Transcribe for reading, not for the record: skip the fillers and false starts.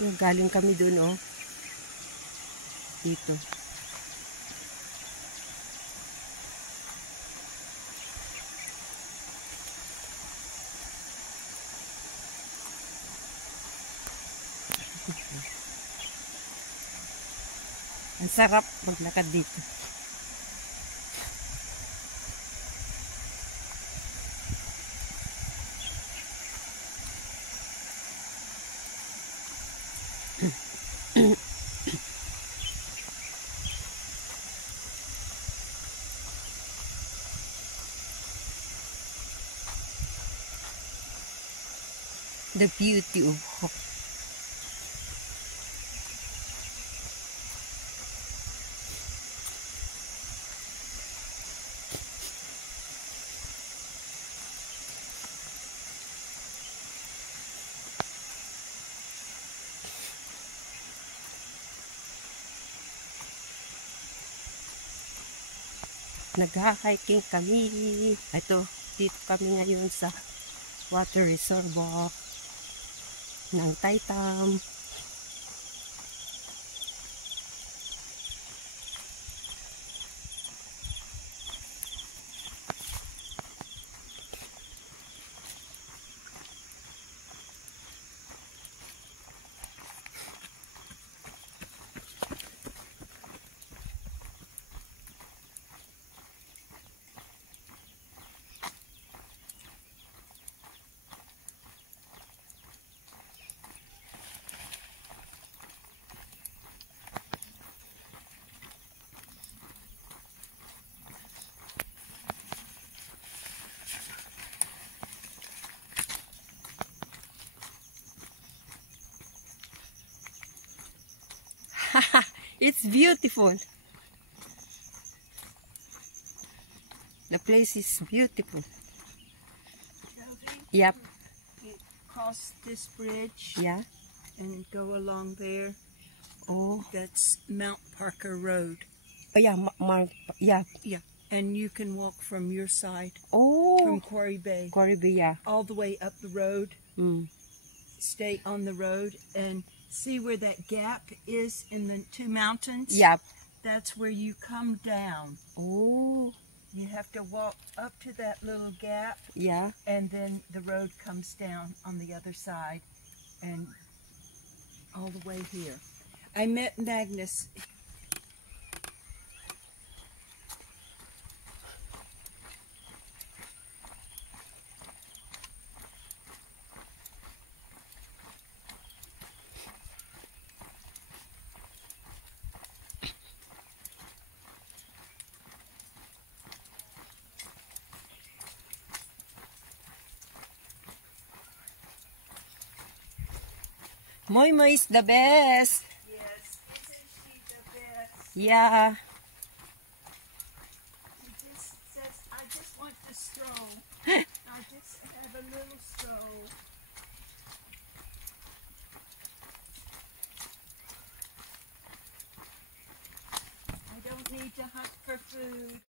Yung galing kami dun, oh. Dito. Ang sarap maglakad dito. The beauty of hope. Nag-hiking kami. Ito, dito kami ngayon sa water reservoir ng Taitam. It's beautiful. The place is beautiful. Yep. You cross this bridge. Yeah. And go along there. Oh. That's Mount Parker Road. Oh yeah, yeah. Yeah. And you can walk from your side. Oh. From Quarry Bay. Quarry Bay, yeah. All the way up the road. Mm. Stay on the road and see where that gap is in the two mountains? Yep. That's where you come down. Oh. You have to walk up to that little gap. Yeah. And then the road comes down on the other side and all the way here. I met Magnus. Moi Moi is the best. Yes, isn't she the best? Yeah.